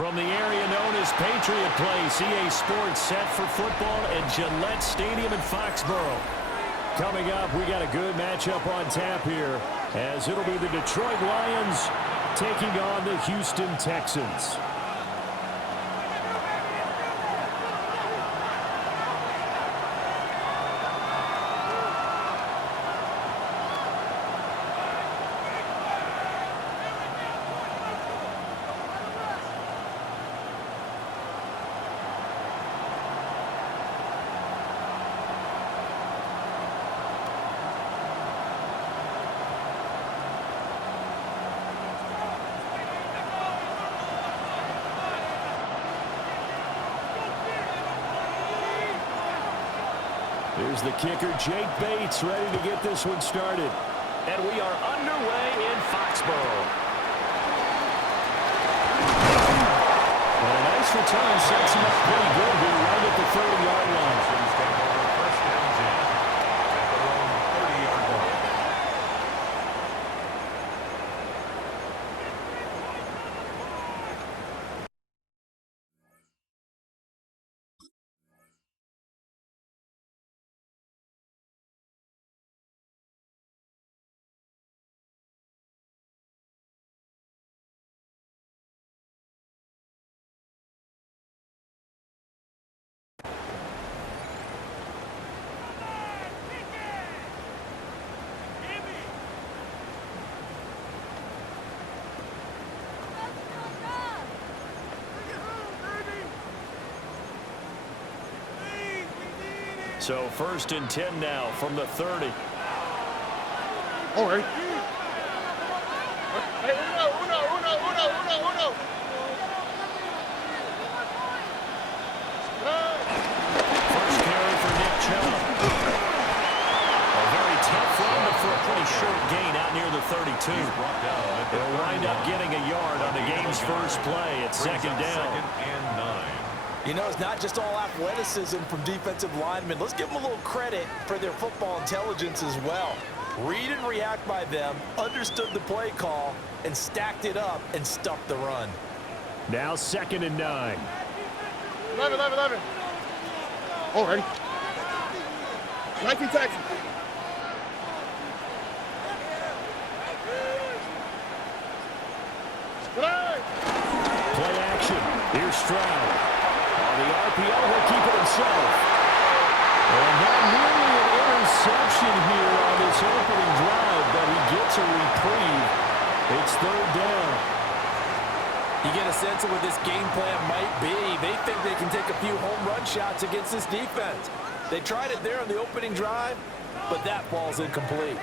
From the area known as Patriot Place, EA Sports set for football at Gillette Stadium in Foxborough. Coming up, we got a good matchup on tap here, as it'll be the Detroit Lions taking on the Houston Texans. Here's the kicker, Jake Bates, ready to get this one started. And we are underway in Foxborough. And a nice return sets him up pretty good here right at the 30-yard line. First down, at their own 30-yard line. So first and 10 now from the 30. All right. First carry for Nick Chubb. A very tough run for a pretty short gain out near the 32. They'll wind up getting a yard on the game's first play at second down. Second and 9. You know, it's not just all athleticism from defensive linemen. Let's give them a little credit for their football intelligence as well. Read and react by them, understood the play call, and stacked it up and stuffed the run. Now second and 9. 11. All right. 19 Texans. Play action. Here's Stroud. The RPO will keep it himself. And not nearly an interception here on this opening drive, but he gets a reprieve. It's third down. You get a sense of what this game plan might be. They think they can take a few home run shots against this defense. They tried it there on the opening drive, but that ball's incomplete.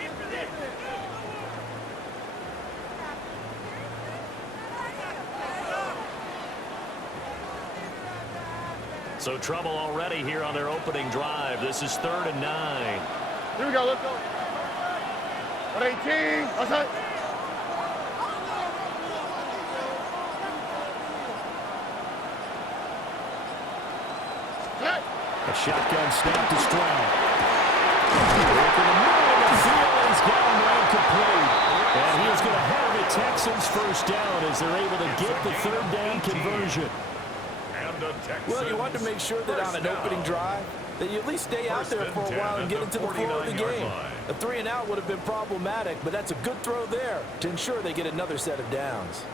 So trouble already here on their opening drive. This is third and 9. Here we go, let's go. 118, outside. A shotgun snap to Stroud. Work in the middle of the field, he's got him right complete. And he is going to have the Texans first down as they're able to get the third down conversion. Well, you want to make sure that on an opening drive that you at least stay out there for a while and get into the flow of the game. A 3-and-out would have been problematic, but that's a good throw there to ensure they get another set of downs.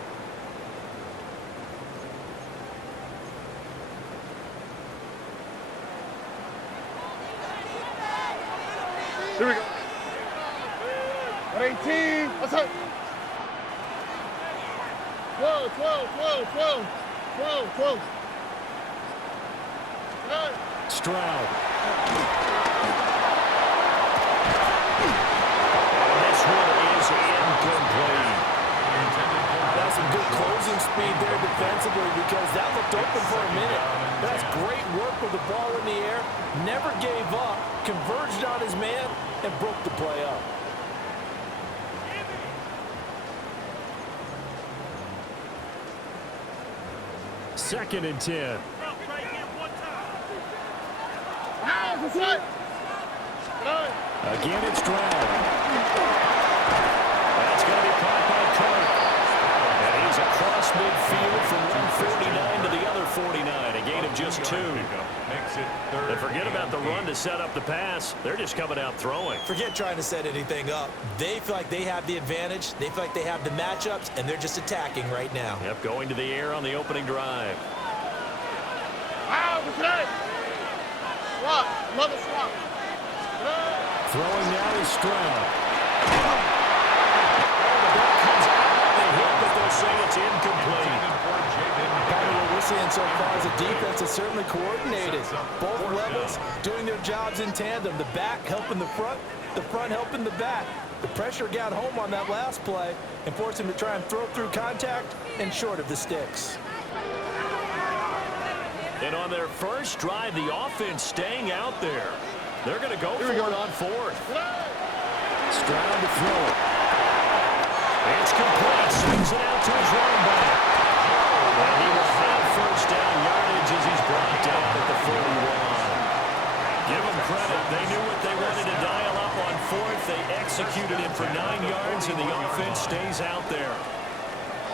Here we go. 118, outside. 12. Stroud. And this one is incomplete. That's some good closing speed there defensively because that looked open for a minute. That's great work with the ball in the air. Never gave up, converged on his man, and broke the play up. Second and 10. Again, it's Stroud. That's going to be caught by Kirk. And he's across midfield from 149. just 2. And forget about the run to set up the pass. They're just coming out throwing. Forget trying to set anything up. They feel like they have the advantage. They feel like they have the matchups, and they're just attacking right now. Yep, going to the air on the opening drive. Wow, what's that? Swap. Another swap. Throwing now is Stroud. The ball comes out on the hit, but they'll say it's incomplete. Part of what we're seeing so far is the defense is certainly coordinated. Both levels doing their jobs in tandem. The back helping the front helping the back. The pressure got home on that last play and forced him to try and throw through contact and short of the sticks. And on their first drive, the offense staying out there. They're going to go for it on 4th. Stroud to throw it. It's complete. Swings it out to his running back. And he will have first down yardage as he's brought down at the 41. Give them credit. They knew what they wanted to dial up on 4th. They executed it for 9 yards, and the offense stays out there.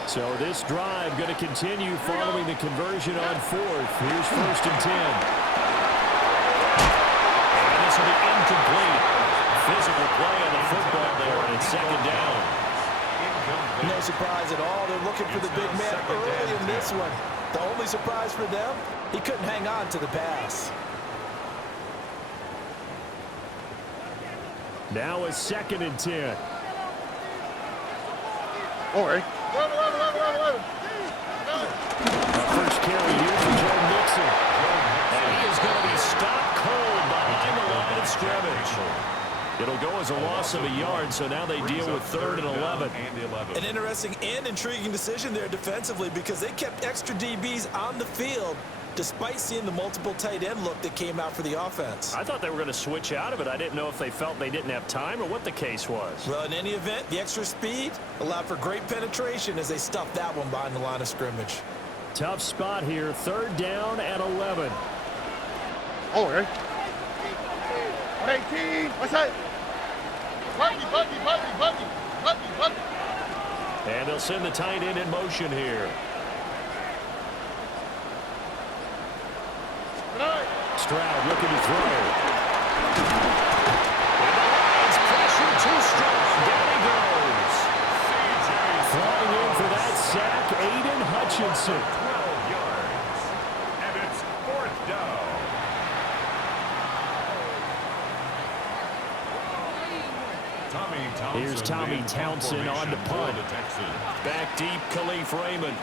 So this drive going to continue following the conversion on 4th. Here's 1st and 10. And this will be incomplete. Physical play on the football there, and it's 2nd down. No surprise at all. They're looking for the big man early in this one. The only surprise for them, he couldn't hang on to the pass. Now a 2nd and 10. All right. 11. First carry here for Joe Mixon. And he is going to be stopped cold behind the line of scrimmage. It'll go as a loss of a yard, so now they deal with 3rd and 11. An interesting and intriguing decision there defensively because they kept extra DBs on the field despite seeing the multiple tight end look that came out for the offense. I thought they were going to switch out of it. I didn't know if they felt they didn't have time or what the case was. Well, in any event, the extra speed allowed for great penetration as they stuffed that one behind the line of scrimmage. Tough spot here, 3rd down and 11. All right. 118. What's that? Buggy. And they'll send the tight end in motion here. Stroud looking to throw. And the Lions pressure too strong. Down he goes. Flying in for that sack, Aiden Hutchinson. 12 yards. And it's 4th down. Here's Tommy Townsend on the punt. Back deep, Khalif Raymond.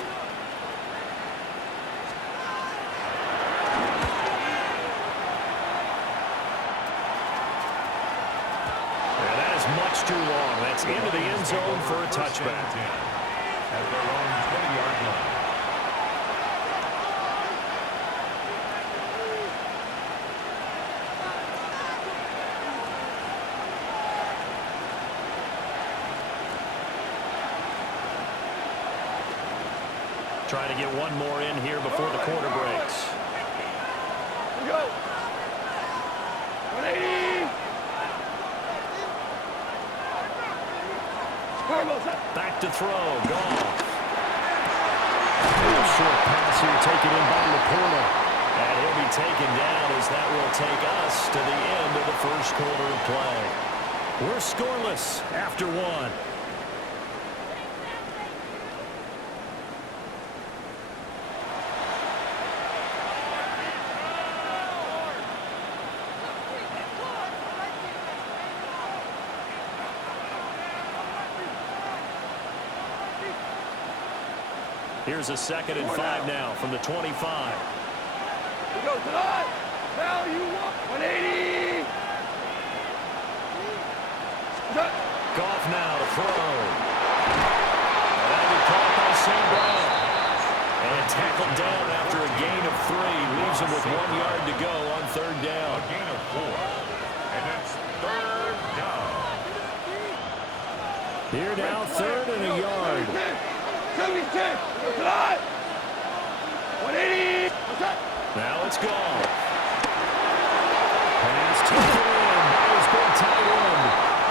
And that is much too long. That's into the end zone for a touchback. At their own 20-yard line. Trying to get one more in here before the quarter breaks. Here we go. 180. Back to throw. Goff. Short pass here taken in by Laporta. And he'll be taken down as that will take us to the end of the first quarter of play. We're scoreless after 1. Here's a 2nd and 5 now from the 25. We go tonight. Now you want 180. Goff now to throw. That'll be caught by St. Brown. And tackled down after a gain of 3. Leaves him with 1 yard to go on 3rd down. A gain of 4. And it's 3rd down. Here now, 3rd and a yard. 180. Now it's gone. Pass taken in by his big tight end.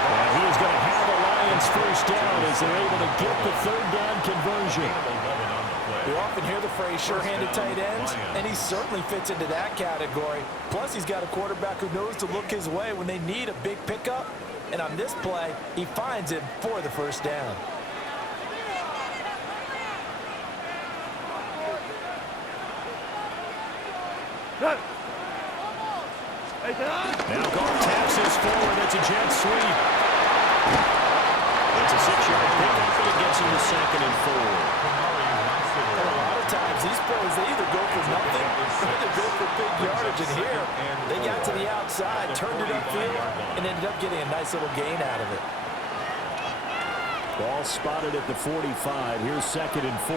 And he is going to have the Lions first down as they're able to get the 3rd down conversion. 11 on the play. You often hear the phrase sure-handed tight ends, and he certainly fits into that category. Plus, he's got a quarterback who knows to look his way when they need a big pickup. And on this play, he finds him for the first down. Good. Now Goff taps this forward. It's a jet sweep. It's a 6-yard pickup, and it gets him to 2nd and 4. And a lot of times, these plays, they either go for nothing or they go for big yardage. And here, they got to the outside, turned it upfield, and ended up getting a nice little gain out of it. Ball spotted at the 45. Here's 2nd and 4.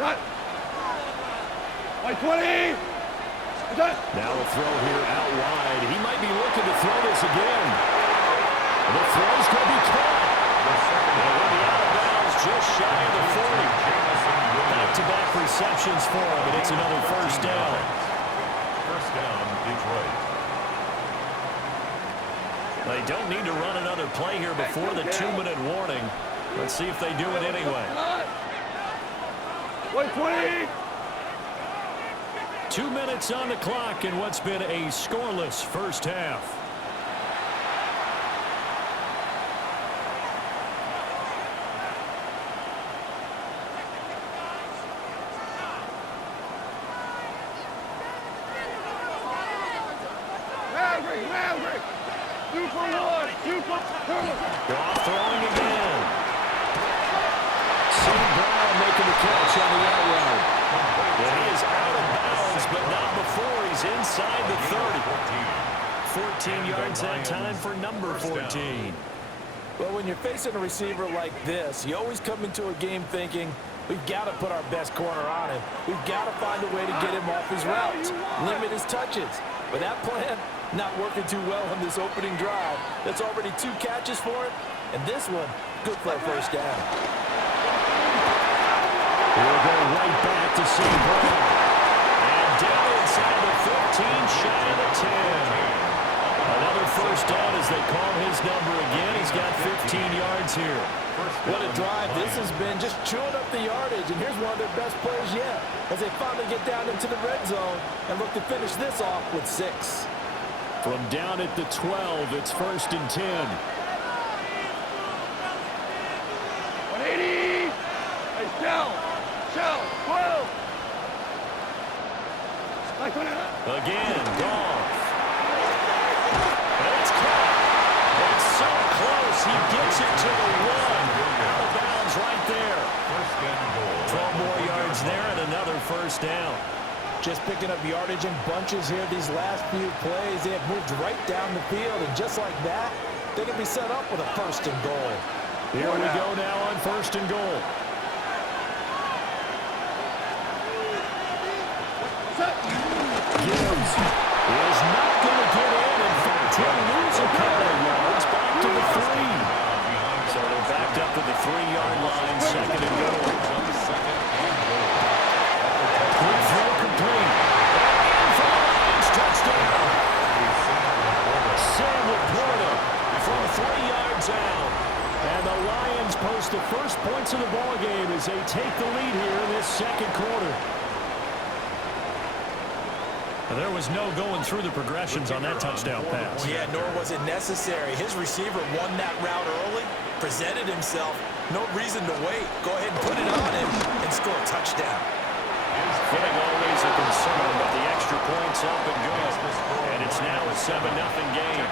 Cut. By 20. Cut. Now a throw here out wide. He might be looking to throw this again. The throw's going to be caught. And it'll be out of bounds just shy of the 40. Back-to-back receptions for him, and it's another first down. First down, Detroit. They don't need to run another play here before the 2-minute warning. Let's see if they do it anyway. By 20. 2 minutes on the clock in what's been a scoreless first half. Maverick. 2 for 1. 2 for 2. Goff throwing again. St. Brown making the catch on the out route. Well, he is out of bounds, but not before he's inside the 30. 14 yards that time for number 14. Well, when you're facing a receiver like this, you always come into a game thinking, we've got to put our best corner on him. We've got to find a way to get him off his routes, limit his touches. But that plan, not working too well on this opening drive. That's already 2 catches for him, and this one, good for a first down. We'll go right back to St. Brown. And down inside the 15, shy of the 10. Another first down as they call his number again. He's got 15 yards here. What a drive this has been, just chewing up the yardage. And here's one of their best plays yet as they finally get down into the red zone and look to finish this off with 6. From down at the 12, it's 1st and 10. 180. Shell. 12. Again, Goff. And it's caught. It's so close. He gets it to the 1. Out of bounds right there. 12 more yards there and another first down. Just picking up yardage in bunches here these last few plays. They have moved right down the field, and just like that, they can be set up with a 1st and goal. Here we go now on 1st and goal. Gibbs is not going to get in. In fact, he'll lose a couple of yards back to the 3. So they're backed up to the 3-yard line, 2nd and goal. Quick throw complete. And for the Lions, touchdown. Sam Laporta from 3 yards out. And the Lions post the first points of the ballgame as they take the lead here in this 2nd quarter. There was no going through the progressions on that touchdown pass. Yeah, nor was it necessary. His receiver won that route early, presented himself. No reason to wait. Go ahead and put it on him and score a touchdown. Fitting always a concern, but the extra points up and go. And it's now a 7-0 game.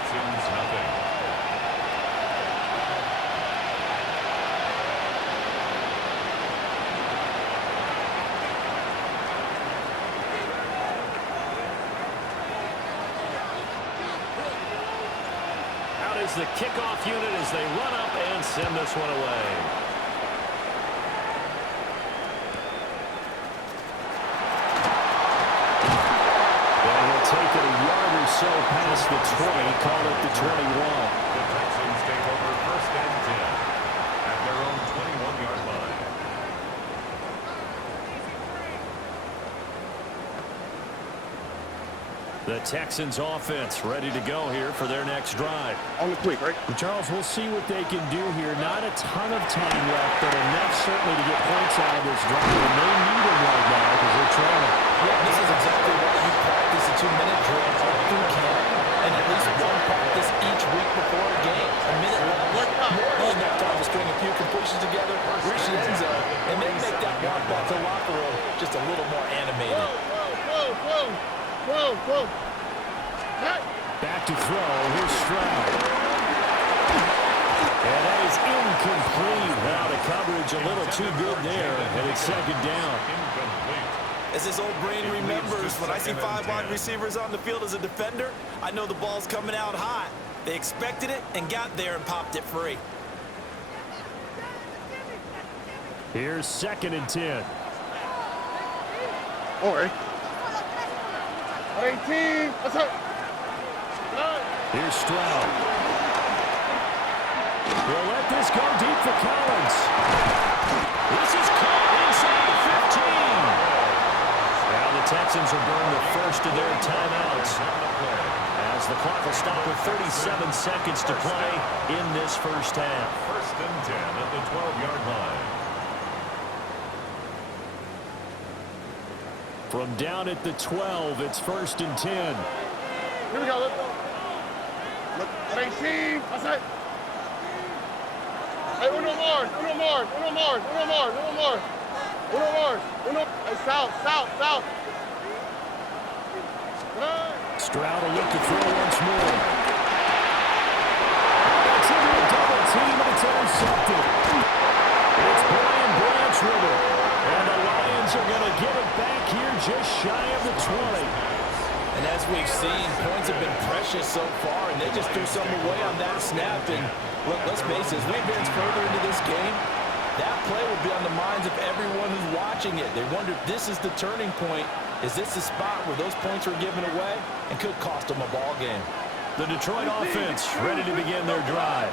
The kickoff unit as they run up and send this one away. And he'll take it a yard or so past the 20, call it the 21. The Texans take over 1st and 10 at their own 21-yard line. The Texans offense ready to go here for their next drive. On the quick, right? Charles, we'll see what they can do here. Not a ton of time left, but enough certainly to get points out of this drive. And they need them right now because they're trailing. Yeah, this is exactly why you practice a 2-minute drill all through camp and at least one practice each week before a game. A minute left, more than enough time to string a few completions together, reach the end zone, and then make that walk back to the locker room just a little more animated. Whoa. Back to throw. Here's Stroud. And that is incomplete. Now the coverage a little too good there, and it's second down. As this old brain remembers, when I see 5 wide receivers on the field as a defender, I know the ball's coming out hot. They expected it and got there and popped it free. Here's 2nd and 10. All right. 18. Let's go. Here's Stroud. We'll let this go deep for Collins. This is caught inside the 15. Now the Texans will burn the first of their timeouts as the clock will stop with 37 seconds to play in this first half. 1st and 10 at the 12-yard line. From down at the 12, it's 1st and 10. Here we go. Let's go. Look, 18. That's it. Hey, uno more. Hey, south. Stroud will look to throw once more. That's into a double team, and it's intercepted. It's Brian Branch with it. And the Lions are going to get it back here just shy of the 20. And as we've seen, points have been precious so far, and they just threw some away on that snap. And look, let's face it, as we advance further into this game, that play will be on the minds of everyone who's watching it. They wonder if this is the turning point. Is this the spot where those points were given away and could cost them a ball game? The Detroit offense ready to begin their drive.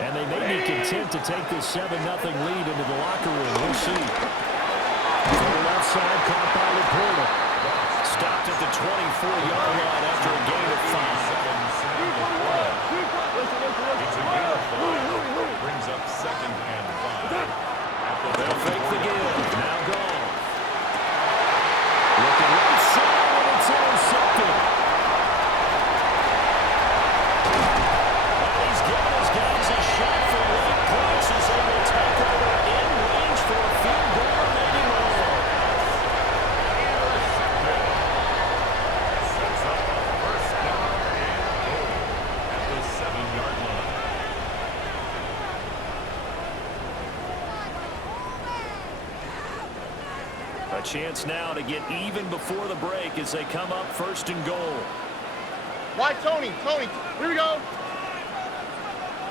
And they may be content to take this 7-0 lead into the locker room. We'll see. To the left side, caught by Laporta. Stopped at the 24-yard line after a gain of 5. It's a gain of 5. Brings up 2nd and 5. They'll fake the give. Now gone. Looking right side, and it's intercepted. And he's giving his guys a shot for 8 points as they will take over in range for a field goal remaining on. Sets up a 1st down and goal at the 7-yard line. A chance now to get even before the break as they come up 1st and goal. Why, Tony? Here we go.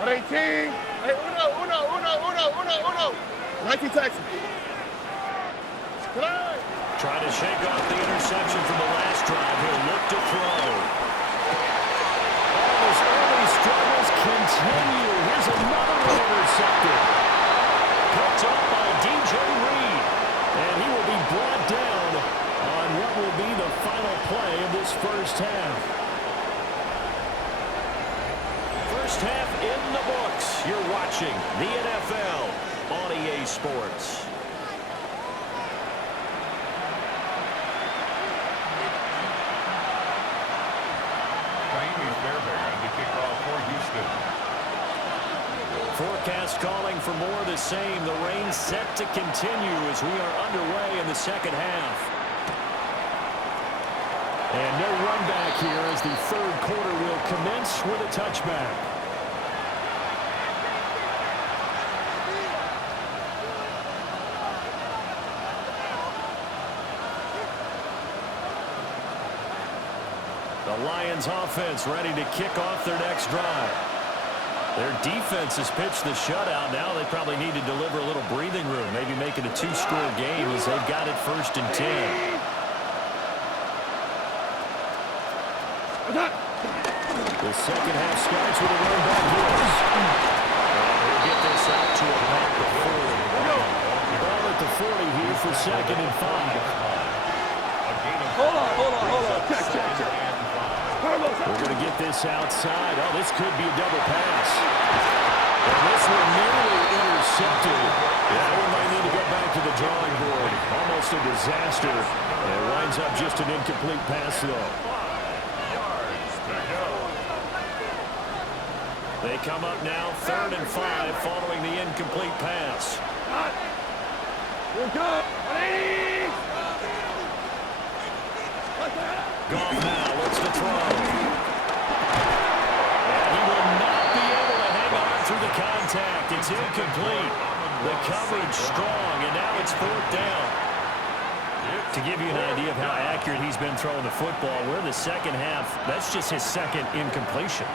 18. Hey, uno. 19 Texans. Trying to shake off the interception from the last drive. He'll look to throw. All his early struggles continue. Here's another one intercepted. Picked up by DJ Reed. And he will be brought down on what will be the final play of this first half. First half in the books. You're watching the NFL on EA Sports. Fairbairn to kick off for Houston. Forecast calling for more of the same. The rain set to continue as we are underway in the second half. And no run back here as the 3rd quarter will commence with a touchback. The Lions offense ready to kick off their next drive. Their defense has pitched the shutout. Now they probably need to deliver a little breathing room, maybe make it a 2-score game as they've got it 1st and 10. The second half starts with a run back blitz. And he'll get this out to about the 40. Ball at the 40 here for 2nd and 5. A gain of We're going to get this outside. Oh, this could be a double pass. And this one nearly intercepted. Yeah, we might need to go back to the drawing board. Almost a disaster. And it winds up just an incomplete pass, though. 5 yards to go. They come up now 3rd and 5 following the incomplete pass. We're good. 180. Goff now looks to throw. And he will not be able to hang on through the contact. It's incomplete. The coverage strong, and now it's 4th down. To give you an idea of how accurate he's been throwing the football, we're in the second half. That's just his 2nd incompletion.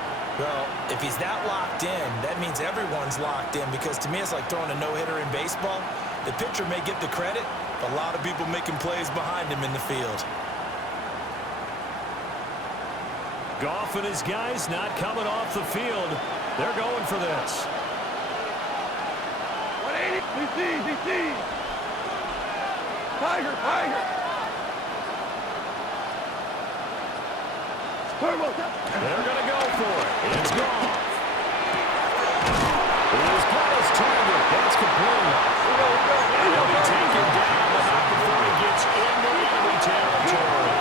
Well, if he's that locked in, that means everyone's locked in, because to me it's like throwing a no-hitter in baseball. The pitcher may get the credit, but a lot of people making plays behind him in the field. Goff and his guys not coming off the field. They're going for this. 180. DC. Tiger. Turbo. They're going to go for it. It's Goff. He's got his target. That's complete. He'll be taken down, but not before he gets into enemy territory.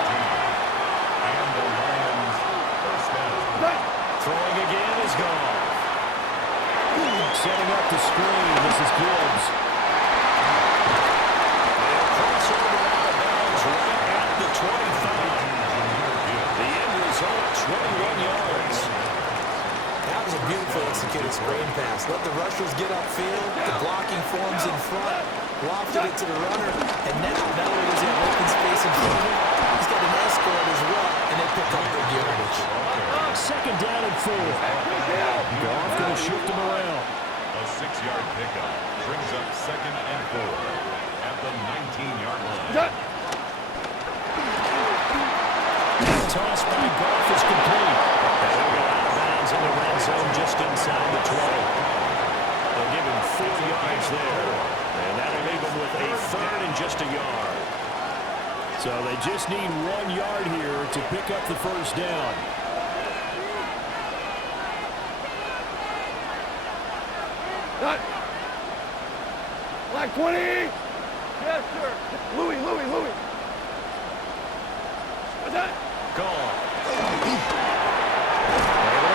And the Lions first down. Throwing again is Goff. Setting up the screen. This is Gibbs. And crossover out of bounds right at the 25. The end result, 21 yards. That was a beautifully executed screen pass. Let the rushers get upfield. The blocking forms in front. Lofted it to the runner. And now, not only does he have open space in front of him, he's got an escort as well. And they pick up big yardage. 2nd down and 4. Goff going to shift him around. A 6-yard pickup brings up 2nd and 4 at the 19-yard line. Toss by Goff is complete. And they'll go out of bounds in the red zone just inside the 20. They'll give him 4 yards there. And that'll leave him with a 3rd and just a yard. So they just need 1 yard here to pick up the 1st down. Done. Black 20. Yes, sir. Louis. What's that? Goff. Able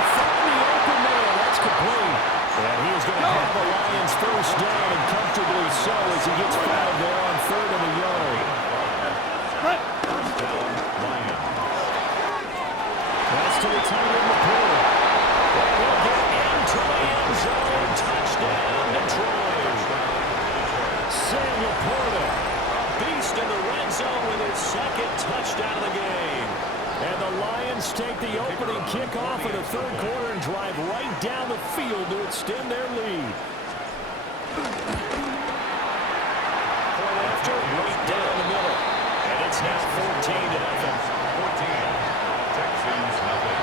to find the open man. That's complete. And he is going to have the Lions 1st down, and comfortably so, as he gets 5 there on 3rd and a yard. First down, Lions. That's to the tight end, Laporta. And he'll get into the end zone. Touchdown, Detroit. Sam Laporta, a beast in the red zone with his 2nd touchdown of the game. And the Lions take the opening kickoff of the 3rd quarter and drive right down the field to extend their lead. Point after, right down the middle. And it's now 14-0. 14. Texans nothing.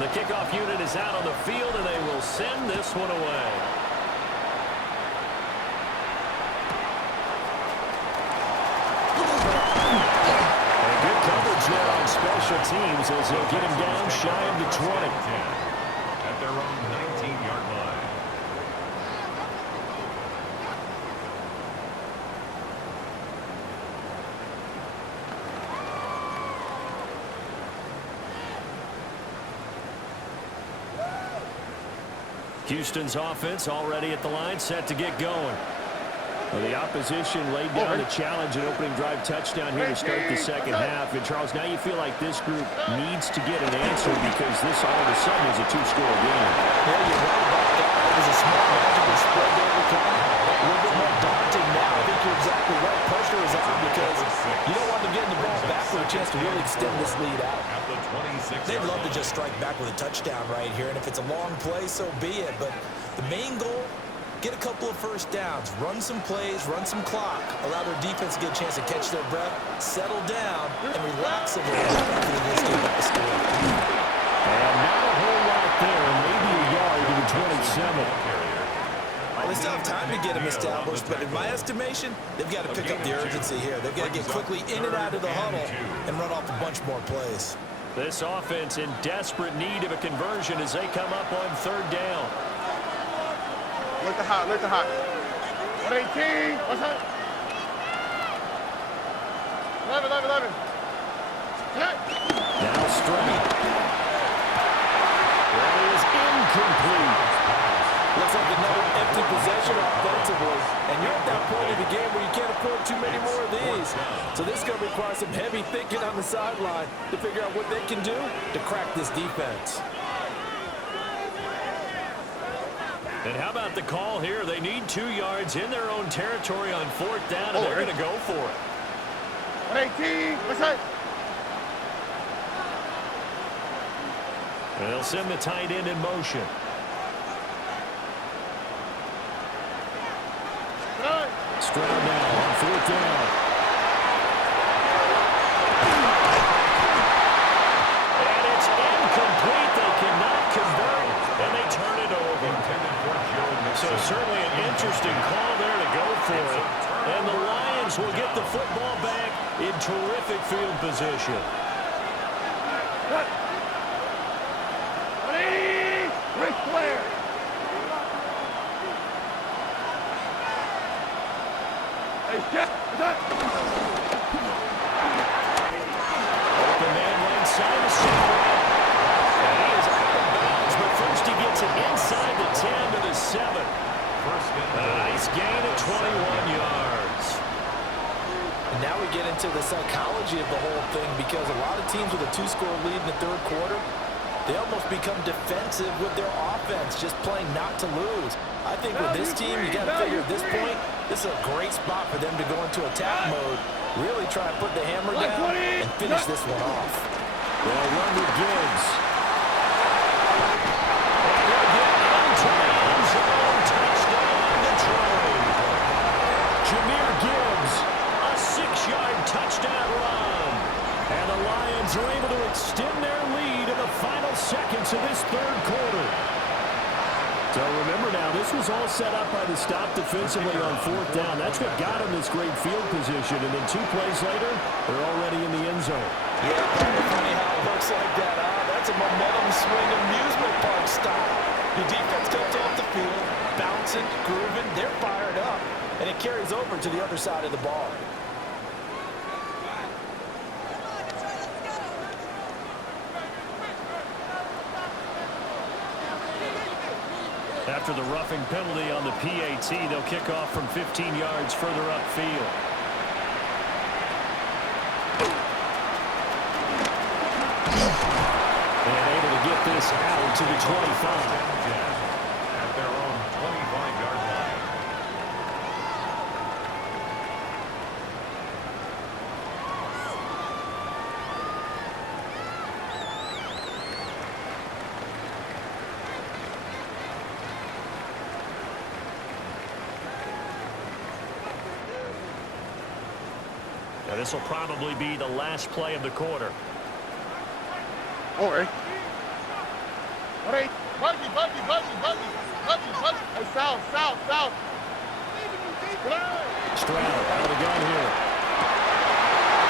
The kickoff unit is out on the field, and they will send this one away. And good coverage there on special teams as they'll get him down shy of the 20. At their own 19-yard line. Houston's offense already at the line, set to get going. Well, the opposition laid down the challenge and opening drive touchdown here to start the 2nd half. And, Charles, now you feel like this group needs to get an answer because this all of a sudden is a 2-score game. Yeah, you're right about that. It was a small magical spread to overcome. A little bit more daunting now. I think you're exactly right. Pressure is on because you don't want them getting the ball back with a chance to really extend this lead out. At the 26. They'd love to just strike back with a touchdown right here, and if it's a long play, so be it. But the main goal, get a couple of 1st downs, run some plays, run some clock, allow their defense to get a chance to catch their breath, settle down, and relax a little bit after they just give up a score. And not a whole lot there, maybe a yard and 7. Well, they still have time to get him established, but in my estimation, they've got to pick up the urgency here. They've got to get quickly in and out of the huddle and run off a bunch more plays. This offense in desperate need of a conversion as they come up on 3rd down. Look the hot, look the hot. 118, what's that? 11. Now Stroud. That is incomplete. Looks like another empty possession offensively. And you're at that point in the game where you can't afford too many more of these. So this is going to require some heavy thinking on the sideline to figure out what they can do to crack this defense. And how about the call here? They need 2 yards in their own territory on 4th down, and they're going to go for it. 118, what's that? And they'll send the tight end in motion. Stroud now on 4th down. And it's incomplete. They cannot convert, and they turn it over. So certainly an interesting call there to go for it. And the Lions will get the football back in terrific field position. 180, Ric Flair. Hey, Jeff, what's that? Open man right side of center. And he is out of bounds, but first he gets it inside the 10 to the 7. A nice gain of 21 yards. And now we get into the psychology of the whole thing, because a lot of teams with a 2-score lead in the 3rd quarter, they almost become defensive with their offense, just playing not to lose. I think with this team, you got to figure at this point, this is a great spot for them to go into attack mode, really try to put the hammer down and finish this one off. They'll run with Gibbs. Jahmyr Gibbs, a 6-yard touchdown run. And the Lions are able to extend their lead in the final seconds of this 3rd quarter. So remember now, this was all set up by the stop defensively on 4th down. That's what got them this great field position. And then 2 plays later, they're already in the end zone. Yeah, kind of funny how it looks like that, huh? That's a momentum swing amusement park style. Your defense comes off the field, bouncing, grooving, they're fired up. And it carries over to the other side of the ball. After the roughing penalty on the PAT, they'll kick off from 15 yards further upfield. And able to get this out to the 25. At their own 25-yard line. Now this will probably be the last play of the quarter. All right. All right. Buggy. Hey, south. Stroud out of the gun here.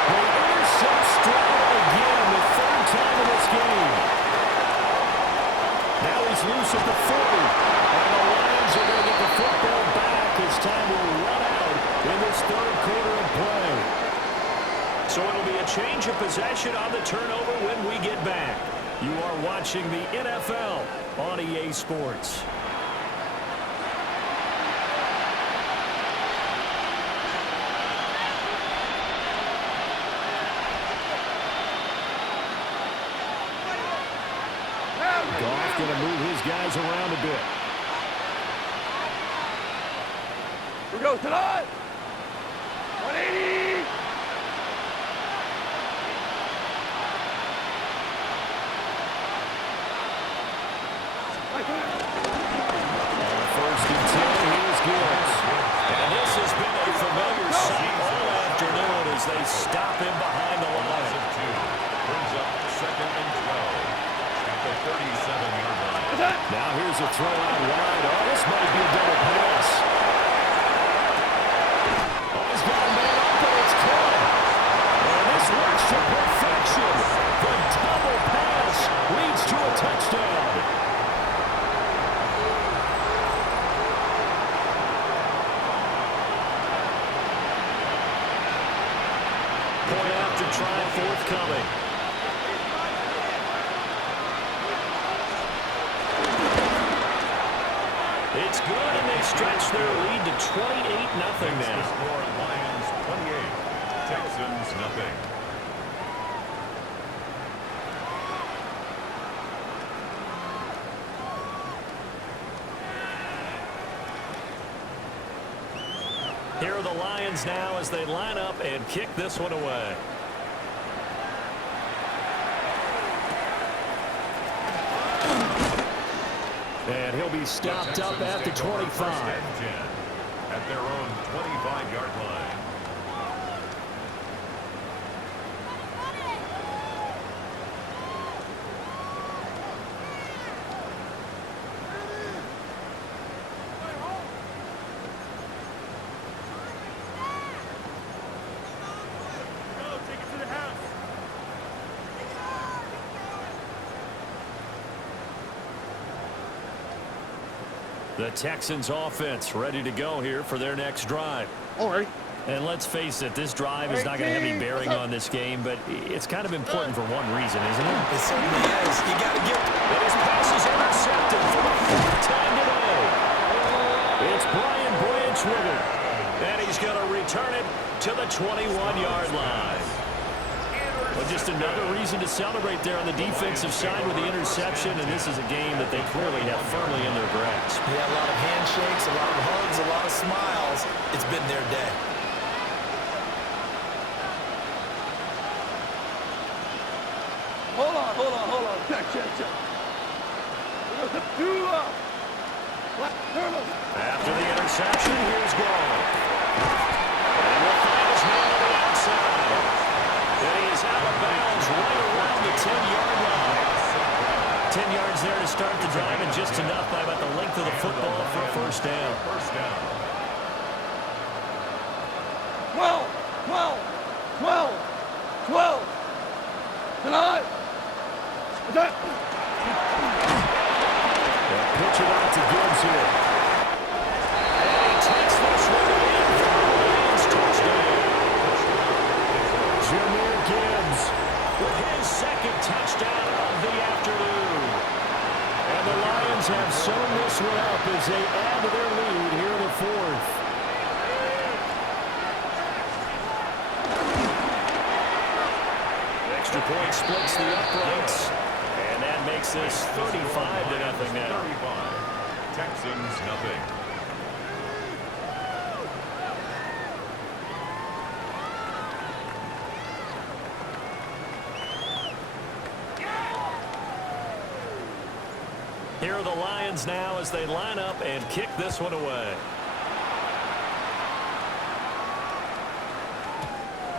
They intercept Stroud again, the 3rd time in this game. Now he's loose at the 40. And the Lions are going to get the football back as time will run out in this 3rd quarter of play. So it'll be a change of possession on the turnover when we get back. You are watching the NFL on EA Sports. Goff going to move his guys around a bit. Here we go, tonight. 180. On 1st and 10, here's Gibbs. And this has been a familiar sight all afternoon as they stop him behind the line. Brings up 2nd and 12 at the 37-yard line. Now here's a throw out wide. Oh, this might be a double pass. Oh, he's got a man open. It's caught. And this works to perfection. The double pass leads to a touchdown. Point after try forthcoming. It's good, and they stretch their lead to 28-0 now. The score, Lions 28, Texans nothing. Here are the Lions now as they line up and kick this one away. And he'll be stopped up at the 25. At their own 25-yard line. The Texans offense ready to go here for their next drive. All right. And let's face it, this drive is not going to have any bearing on this game, but it's kind of important for one reason, isn't it? It certainly is. You got to get it. And his pass is intercepted for the fourth time today. It's Brian Branch with it. And he's going to return it to the 21-yard line. Well, just another reason to celebrate there on the defensive side with the interception, and this is a game that they clearly have firmly in their grasp. Yeah, a lot of handshakes, a lot of hugs, a lot of smiles. It's been their day. Hold on. Check. After the interception, here's Gronk. And we'll find his man on the outside. And he's out of bounds right around the 10-yard line. 10 yards there to start the drive, and just enough by about the length of the football for a first down. 12. Tonight. That. Pitch it out to Gibbs here. And he takes this one in for the Lions touchdown. Jahmyr Gibbs with his second touchdown of the afternoon. And the Lions have sewn this one up as they add to their lead here in the fourth. Extra point splits the uprights. And that makes this 35-0 now. 35. Texans nothing. Here are the Lions now as they line up and kick this one away.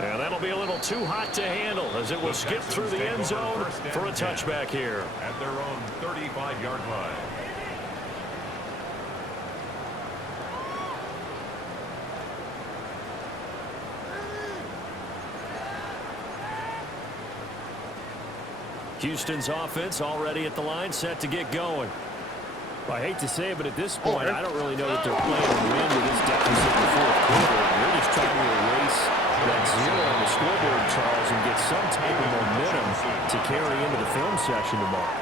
And that'll be a little too hot to handle as it will skip through the end zone for a touchback here. At their own 35-yard line. Houston's offense already at the line, set to get going. Well, I hate to say it, but at this point, I don't really know that they're playing to win with this deficit in the fourth quarter. They're just trying to erase that zero on the scoreboard, Charles, and get some type of momentum to carry into the film section tomorrow.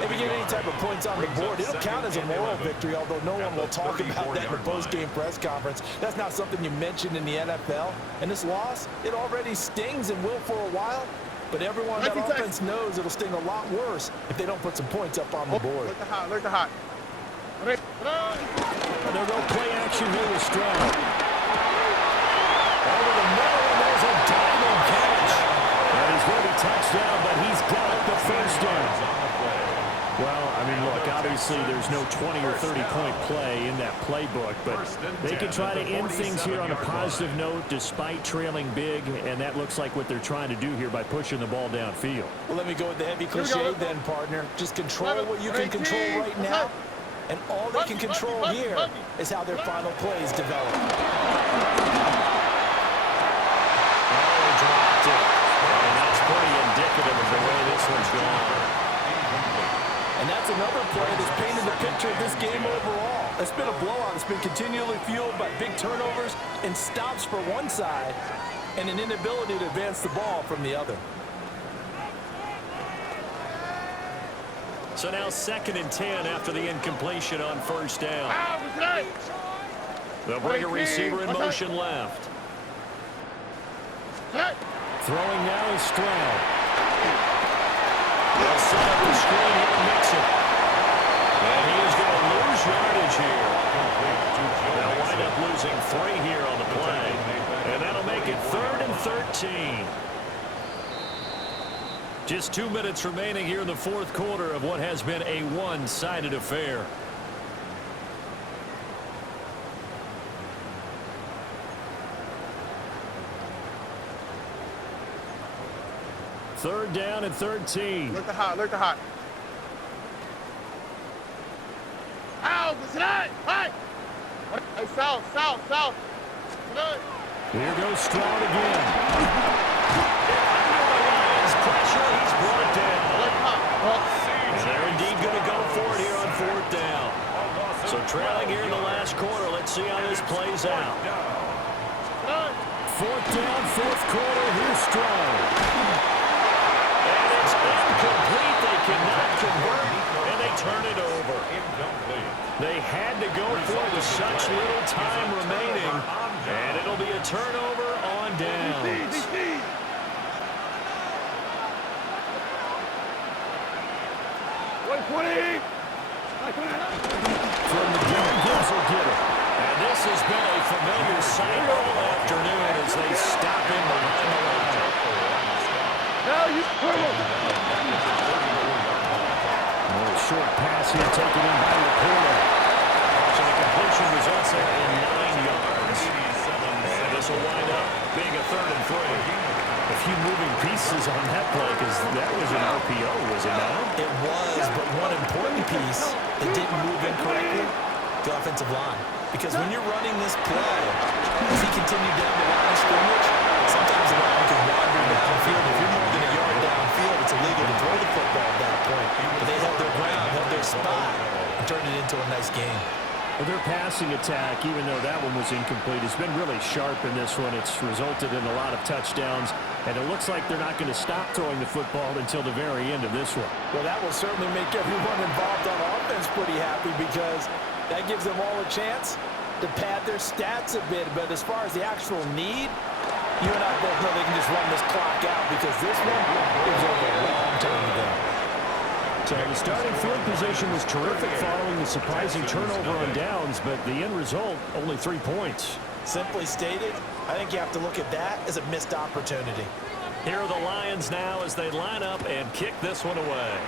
If you get any type of points on the board, it'll count as a moral victory, although no one will talk about that in the post-game press conference. That's not something you mentioned in the NFL. And this loss, it already stings and will for a while. But everyone on that offense knows it'll sting a lot worse if they don't put some points up on the board. Look the hot. And they'll go play action here with Stroud. Over the middle, and there's a diamond catch. And he's going to be touched down, but he's got the first down. Well, I mean, look, obviously there's no 20 or 30-point play in that playbook, but they can try to end things here on a positive note despite trailing big, and that looks like what they're trying to do here by pushing the ball downfield. Well, let me go with the heavy cliche then, partner. Just control what you can control right now, and all they can control here is how their final plays develop. Oh, dropped it. And that's pretty indicative of the way this one's gone. And that's another play that's painted the picture of this game overall. It's been a blowout. It's been continually fueled by big turnovers and stops for one side and an inability to advance the ball from the other. So now 2nd and 10 after the incompletion on first down. They'll bring a receiver in motion left. Throwing now is Stroud. They'll set up the screen here to Mixon. And he is going to lose yardage here. They'll wind up losing 3 here on the play. And that'll make it 3rd and 13. Just 2 minutes remaining here in the 4th quarter of what has been a one-sided affair. Third down and 13. Look the hot, look the hot. Out, it's not. Hey, south. Here goes Stroud again. His pressure, he's brought down. And they're indeed going to go for it here on 4th down. So trailing here in the last quarter, let's see how this plays out. 4th down, 4th quarter, here's Stroud. Incomplete. They cannot convert, and they turn it over. They had to go for it with such little time remaining, and it'll be a turnover on downs. From the game, Gibbs will get it. And this has been a familiar sight all afternoon as they stop in behind the line. Short pass here taken in by Laporta. So the completion results there in 9 yards. And this will wind up being a 3rd and 3. A few moving pieces on that play because that was an RPO, was it not? It was, but one important piece that didn't move incorrectly, the offensive line. Because when you're running this play, as he continued down the line of scrimmage, sometimes the line can wander downfield. If you're more than a yard downfield, it's illegal to throw the football at that point. But they held their ground, held their spot, and turned it into a nice game. Well, their passing attack, even though that one was incomplete, has been really sharp in this one. It's resulted in a lot of touchdowns, and it looks like they're not going to stop throwing the football until the very end of this one. Well, that will certainly make everyone involved on offense pretty happy because that gives them all a chance to pad their stats a bit. But as far as the actual need, you and I both know they can just run this clock out because this one is over a long time ago. So the starting field position was terrific following the surprising turnover on downs, but the end result, only 3 points. Simply stated, I think you have to look at that as a missed opportunity. Here are the Lions now as they line up and kick this one away.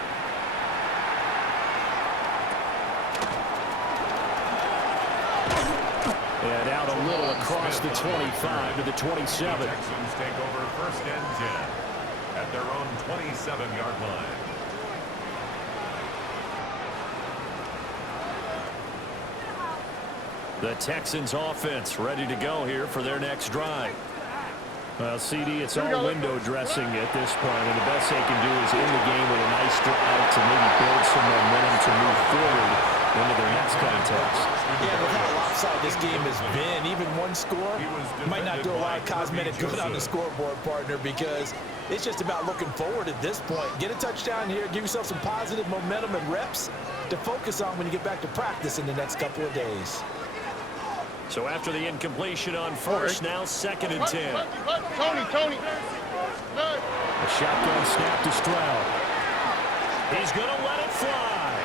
And out a little across the 25 to the 27. Texans take over 1st and 10 at their own 27-yard line. The Texans offense ready to go here for their next drive. Well, CD, it's all window dressing at this point, and the best they can do is end the game with a nice drive to maybe build some momentum to move forward into their next contest. Yeah, with how lopsided this game has been, even one score might not do a lot of cosmetic good on the scoreboard, partner, because it's just about looking forward at this point. Get a touchdown here, give yourself some positive momentum and reps to focus on when you get back to practice in the next couple of days. So after the incompletion on first, now 2nd and 10. Tony. A shotgun snap to Stroud. He's going to let it fly.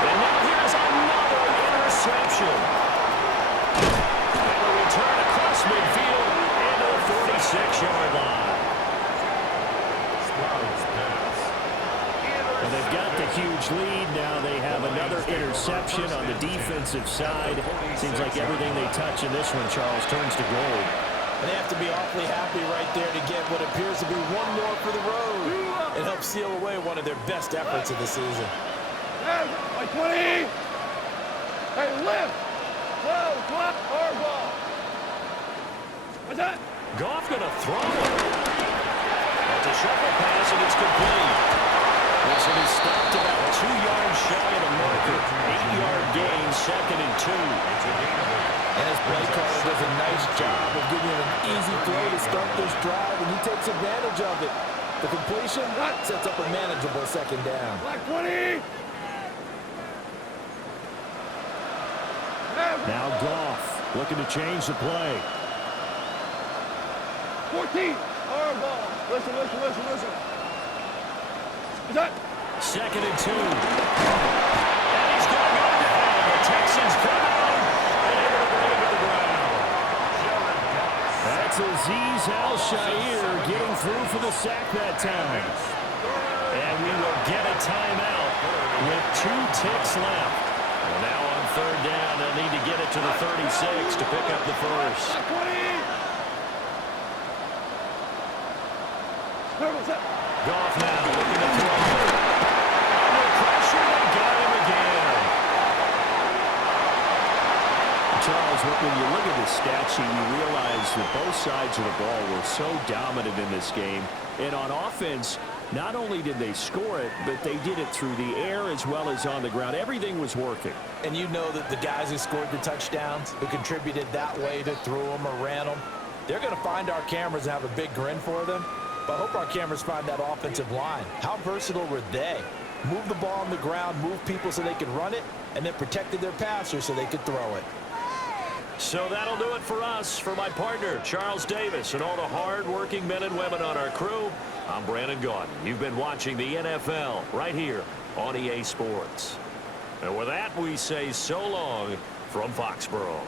And now here's another interception. And a return across midfield into the 46-yard line. And they've got the huge huge lead. Now they have another interception on the defensive side. Seems like everything they touch in this one, Charles, turns to gold. And they have to be awfully happy right there to get what appears to be one more for the road and help seal away one of their best efforts of the season. Like 20. Hey, lift. Whoa, drop, our ball. What's that? Goff going to throw it. It's a shuffle pass, and it's complete. This one is stopped about 2 yards shy of the marker. 8-yard gain, 2nd and 2. And his play caller does a nice job of giving him an easy throw to start this drive, and he takes advantage of it. The completion sets up a manageable 2nd down. Like 20. Now Goff looking to change the play. 14. Our ball. Listen. Is that? 2nd and 2. And he's going to go down. The Texans come out and able to bring him to the ground. That's Azeez Al-Shaair getting through for the sack that time. And we will get a timeout with 2 ticks left. Well, now on 3rd down, they'll need to get it to the 36 to pick up the first. Goff now looking to throw. Under pressure, they got him again. Charles, when you look at the stat sheet, you realize that both sides of the ball were so dominant in this game. And on offense, not only did they score it, but they did it through the air as well as on the ground. Everything was working. And you know that the guys who scored the touchdowns, who contributed that way to throw them or ran them, they're going to find our cameras and have a big grin for them. But I hope our cameras find that offensive line. How versatile were they? Move the ball on the ground, move people so they could run it, and then protected their passers so they could throw it. So that'll do it for us. For my partner, Charles Davis, and all the hard-working men and women on our crew, I'm Brandon Gaudin. You've been watching the NFL right here on EA Sports. And with that, we say so long from Foxborough.